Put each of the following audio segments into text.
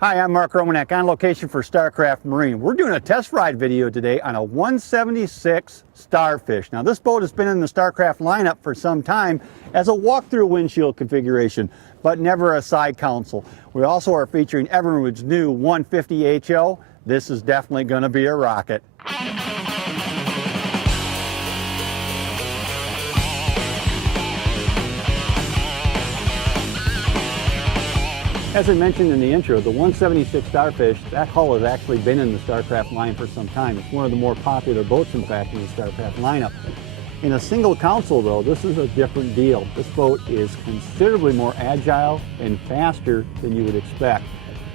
Hi, I'm Mark Romanek on location for Starcraft Marine. We're doing a test ride video today on a 176 Starfish. Now this boat has been in the Starcraft lineup for some time as a walk-through windshield configuration, but never a side console. We also are featuring everyone's new 150 HO. This is definitely going to be a rocket. As I mentioned in the intro, the 176 Starfish, that hull has actually been in the Starcraft line for some time. It's one of the more popular boats, in fact, in the Starcraft lineup. In a single console, though, this is a different deal. This boat is considerably more agile and faster than you would expect.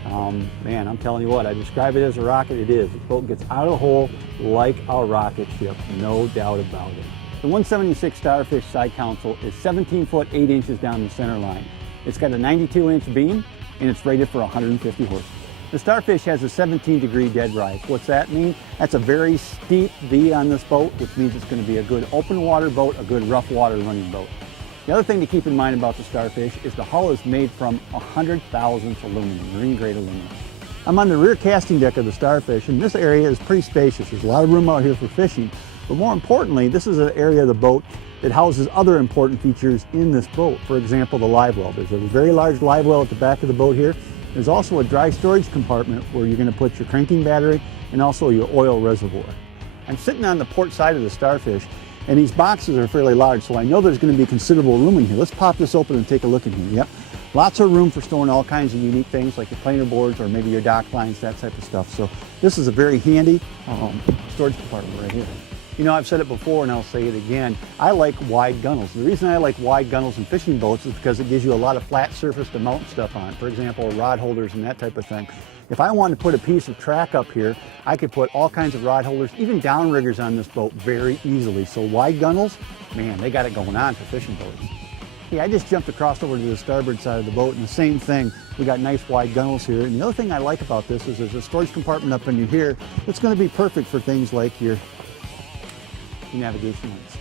Man, I'm telling you what, I describe it as a rocket. It is. This boat gets out of the hole like a rocket ship, no doubt about it. The 176 Starfish side console is 17 foot 8 inches down the center line. It's got a 92-inch beam, and it's rated for 150 horsepower. The Starfish has a 17-degree dead rise. What's that mean? That's a very steep V on this boat, which means it's going to be a good open water boat, a good rough water running boat. The other thing to keep in mind about the Starfish is the hull is made from 100 thousandths aluminum, marine grade aluminum. I'm on the rear casting deck of the Starfish, and this area is pretty spacious. There's a lot of room out here for fishing, but more importantly, this is an area of the boat that houses other important features in this boat. For example, the live well. There's a very large live well at the back of the boat here. There's also a dry storage compartment where you're going to put your cranking battery and also your oil reservoir. I'm sitting on the port side of the Starfish, and these boxes are fairly large, so I know there's going to be considerable room in here. Let's pop this open and take a look in here. Yep, lots of room for storing all kinds of unique things like your planer boards or maybe your dock lines, that type of stuff. So this is a very handy storage compartment right here. You know, I've said it before and I'll say it again. I like wide gunnels. The reason I like wide gunnels in fishing boats is because it gives you a lot of flat surface to mount stuff on. For example, rod holders and that type of thing. If I wanted to put a piece of track up here, I could put all kinds of rod holders, even downriggers on this boat very easily. So wide gunnels, man, they got it going on for fishing boats. Yeah, I just jumped across over to the starboard side of the boat, and the same thing. We got nice wide gunnels here. And the other thing I like about this is there's a storage compartment up under here that's going to be perfect for things like your navigation lights.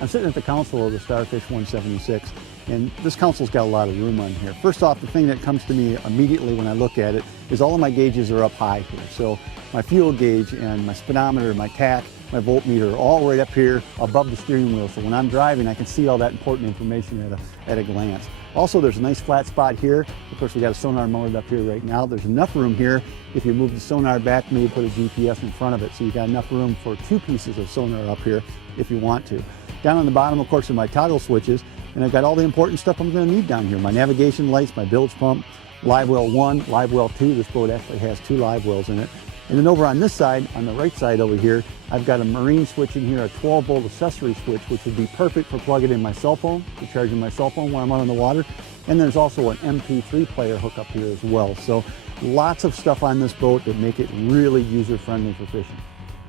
I'm sitting at the console of the Starfish 176, and this console's got a lot of room on here. First off, the thing that comes to me immediately when I look at it is all of my gauges are up high here. So my fuel gauge and my speedometer, my tach, my voltmeter are all right up here above the steering wheel. So when I'm driving, I can see all that important information at a glance. Also, there's a nice flat spot here. Of course, we got a sonar mounted up here right now. There's enough room here. If you move the sonar back, maybe put a GPS in front of it. So you got enough room for 2 pieces of sonar up here if you want to. Down on the bottom, of course, are my toggle switches. And I've got all the important stuff I'm going to need down here. My navigation lights, my bilge pump, live well 1, live well 2. This boat actually has 2 live wells in it. And then over on this side, on the right side over here, I've got a marine switch in here, a 12-volt accessory switch, which would be perfect for plugging in my cell phone, for charging my cell phone when I'm out on the water. And there's also an MP3 player hook up here as well. So lots of stuff on this boat that make it really user-friendly for fishing.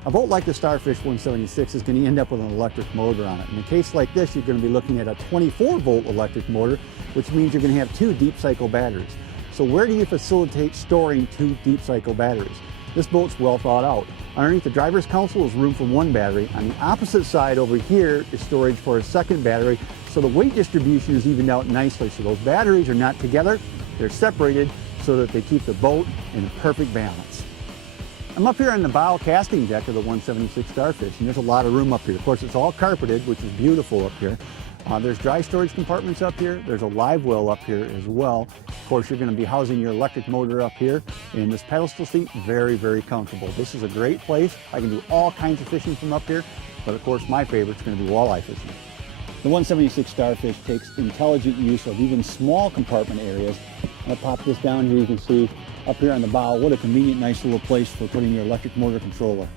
A boat like the Starfish 176 is going to end up with an electric motor on it. In a case like this, you're going to be looking at a 24-volt electric motor, which means you're going to have 2 deep cycle batteries. So where do you facilitate storing 2 deep cycle batteries? This boat's well thought out. Underneath the driver's console is room for 1 battery. On the opposite side over here is storage for a second battery. So the weight distribution is evened out nicely. So those batteries are not together, they're separated so that they keep the boat in perfect balance. I'm up here on the bow casting deck of the 176 Starfish, and there's a lot of room up here. Of course, it's all carpeted, which is beautiful up here. There's dry storage compartments up here. There's a live well up here as well. Of course, you're going to be housing your electric motor up here. And this pedestal seat, very, very comfortable. This is a great place. I can do all kinds of fishing from up here. But of course, my favorite's going to be walleye fishing. The 176 Starfish takes intelligent use of even small compartment areas. I'll pop this down here. You can see up here on the bow, what a convenient, nice little place for putting your electric motor controller.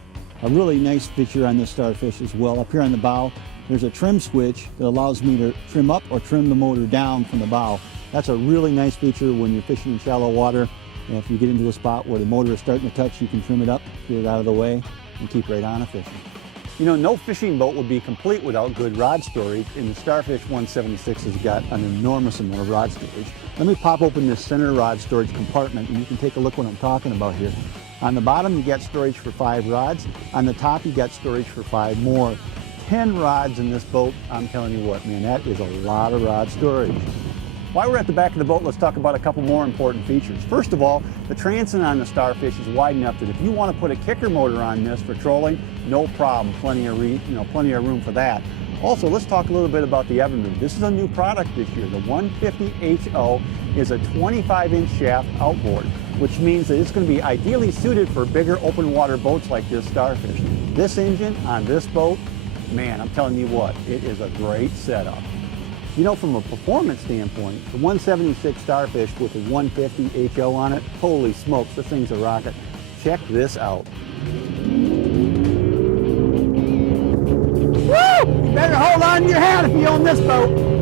A really nice feature on this Starfish as well. Up here on the bow, there's a trim switch that allows me to trim up or trim the motor down from the bow. That's a really nice feature when you're fishing in shallow water. And if you get into a spot where the motor is starting to touch, you can trim it up, get it out of the way, and keep right on fishing. You know, no fishing boat would be complete without good rod storage, and the Starfish 176 has got an enormous amount of rod storage. Let me pop open this center rod storage compartment, and you can take a look what I'm talking about here. On the bottom, you got storage for 5 rods. On the top, you got storage for 5 more. 10 rods in this boat. I'm telling you what, man, that is a lot of rod storage. While we're at the back of the boat, let's talk about a couple more important features. First of all, the transom on the Starfish is wide enough that if you want to put a kicker motor on this for trolling, no problem, plenty of room for that. Also, let's talk a little bit about the Evermove. This is a new product this year. The 150HO is a 25-inch shaft outboard, which means that it's going to be ideally suited for bigger open water boats like this Starfish. This engine on this boat, man, I'm telling you what, it is a great setup. You know, from a performance standpoint, the 176 Starfish with the 150HO on it, holy smokes, this thing's a rocket. Check this out. Woo! You better hold on to your hat if you own this boat.